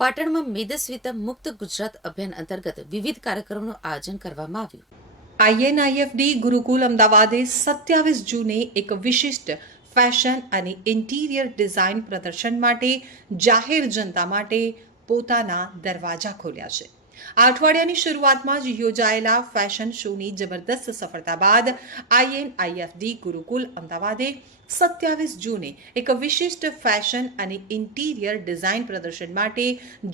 પાટણમાં મેદસ્વીતા મુક્ત ગુજરાત અભિયાન અંતર્ગત વિવિધ કાર્યક્રમોનું આયોજન કરવામાં આવ્યું. INIFD ગુરુકુલ અમદાવાદે 27 જૂને એક વિશિષ્ટ ફેશન અને ઇન્ટિરિયર ડિઝાઇન પ્રદર્શન માટે જાહેર જનતા માટે પોતાના દરવાજા ખોલ્યા છે. આ અઠવાડિયાની શરૂઆતમાં જ યોજાયેલા ફેશન શોની જબરદસ્ત સફળતા બાદ INIFD ગુરુકુલ અમદાવાદે 27 જૂને એક વિશિષ્ટ ફેશન અને ઇન્ટિરિયર ડિઝાઇન પ્રદર્શન માટે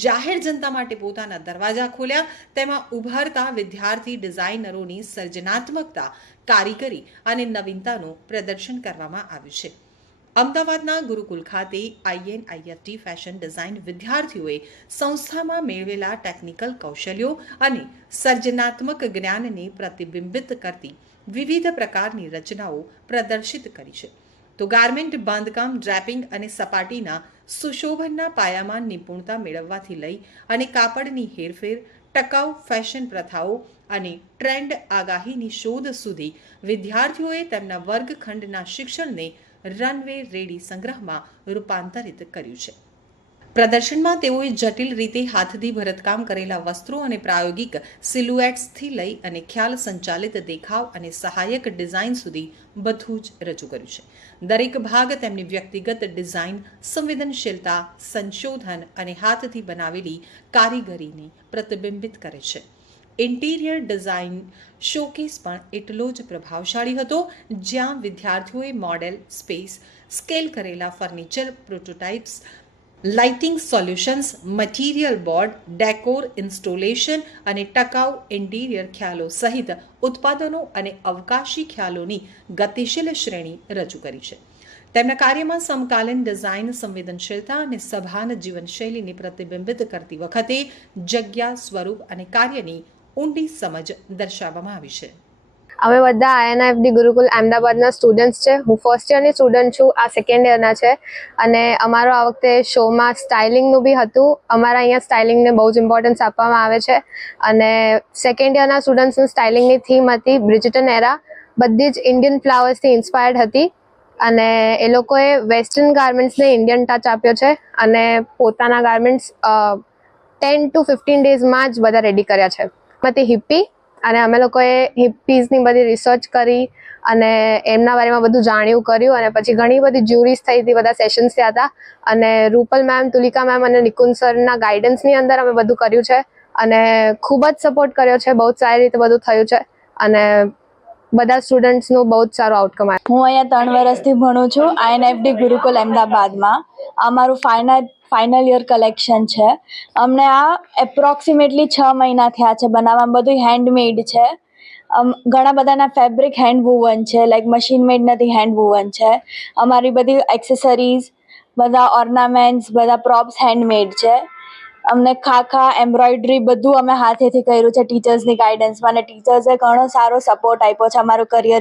જાહેર જનતા માટે પોતાના દરવાજા ખોલ્યા. તેમાં ઉભરતા વિદ્યાર્થી ડિઝાઇનરોની સર્જનાત્મકતા, કારીગરી અને નવીનતાનું પ્રદર્શન કરવામાં આવ્યું છે. અમદાવાદના ગુરુકુલ ખાતે INIFD ફેશન ડિઝાઇન વિદ્યાર્થીઓએ સંસ્થામાં મેળવેલા ટેકનિકલ કૌશલ્યો અને સર્જનાત્મક જ્ઞાનને પ્રતિબિંબિત કરતી વિવિધ પ્રકારની રચનાઓ પ્રદર્શિત કરી છે. તો ગાર્મેન્ટ બાંધકામ, ડ્રેપિંગ અને સપાટીના સુશોભનના પાયામાં નિપુણતા મેળવવાથી લઈ અને કાપડની હેરફેર, ટકાઉ ફેશન પ્રથાઓ અને ટ્રેન્ડ આગાહીની શોધ સુધી વિદ્યાર્થીઓએ તેમના વર્ગખંડના શિક્ષણને રનવે રેડી સંગ્રહમાં રૂપાંતરિત કર્યું છે. પ્રદર્શનમાં તેઓએ જટિલ રીતે હાથથી ભરતકામ કરેલા વસ્ત્રો અને પ્રાયોગિક સિલુએટ્સથી લઈ અને ખ્યાલ સંચાલિત દેખાવ અને સહાયક ડિઝાઇન સુધી બધું જ રજૂ કર્યું છે. દરેક ભાગ તેમની વ્યક્તિગત ડિઝાઇન, સંવેદનશીલતા, સંશોધન અને હાથથી બનાવેલી કારીગરીને પ્રતિબિંબિત કરે છે. ઇન્ટિરિયર ડિઝાઇન શોકેસ પણ એટલો જ પ્રભાવશાળી હતો, જ્યાં વિદ્યાર્થીઓએ મોડેલ, સ્પેસ, સ્કેલ કરેલા furniture prototypes, lighting solutions, material board, decor installation અને ટકાઉ ઇન્ટિરિયર ખ્યાલો સહિત ઉત્પાદનો અને અવકાશી ખ્યાલોની ગતિશીલ શ્રેણી રજૂ કરી છે. તેમના કાર્યમાં સમકાલીન ડિઝાઇન, સંવેદનશીલતા અને સભાન જીવનશૈલીને પ્રતિબિંબિત કરતી વખતે જગ્યા, સ્વરૂપ અને કાર્યની ઊંડી સમજ દર્શાવવામાં આવી છે. અમે બધા INIFD ગુરુકુલ અમદાવાદના સ્ટુડન્ટ્સ છે. હું ફર્સ્ટ યરની સ્ટુડન્ટ છું, આ સેકન્ડ યરના છે. અને અમારો આ વખતે શોમાં સ્ટાઇલિંગનું બી હતું. અમારા અહીંયા સ્ટાઇલિંગને બહુ જ ઇમ્પોર્ટન્સ આપવામાં આવે છે. અને સેકન્ડ યરના સ્ટુડન્ટ્સની સ્ટાઇલિંગની થીમ હતી બ્રિજટન એરા. બધી જ ઇન્ડિયન ફ્લાવર્સથી ઇન્સ્પાયર્ડ હતી. અને એ લોકોએ વેસ્ટર્ન ગાર્મેન્ટ્સને ઇન્ડિયન ટચ આપ્યો છે. અને પોતાના ગાર્મેન્ટ્સ 10 to 15 ડેઝમાં જ બધા રેડી કર્યા છે. એમાંથી હિપ્પી, અને અમે લોકોએ હિપ્પીઝની બધી રિસર્ચ કરી અને એમના બારેમાં બધું જાણ્યું કર્યું. અને પછી ઘણી બધી જ્યુરીઝ થઈ હતી, બધા સેશન્સ થયા હતા. અને રૂપલ મેમ, તુલિકા મેમ અને નિકુંજ સરના ગાઈડન્સની અંદર અમે બધું કર્યું છે. અને ખૂબ જ સપોર્ટ કર્યો છે. બહુ જ સારી રીતે બધું થયું છે. અને બધા સ્ટુડન્ટ્સનું બહુ જ સારું આઉટકમ આવ્યું. હું અહીંયા 3 વર્ષથી ભણું છું INIFD ગુરુકુલ અમદાવાદમાં. અમારું ફાઇનલ યર કલેક્શન છે. અમને આ એપ્રોક્સિમેટલી 6 મહિના થયા છે બનાવવામાં. બધું હેન્ડમેડ છે. ઘણા બધાના ફેબ્રિક હેન્ડ વુવન છે, લાઈક મશીન મેડ નથી, હેન્ડ વુવન છે. અમારી બધી એક્સેસરીઝ, બધા ઓર્નામેન્ટ્સ, બધા પ્રોપ્સ હેન્ડમેડ છે. અમને ખાખા, એમ્બ્રોઇડરી બધું અમે હાથેથી કર્યું છે ટીચર્સની ગાઈડન્સમાં. અને ટીચર્સે ઘણો સારો સપોર્ટ આપ્યો છે અમારું કરિયર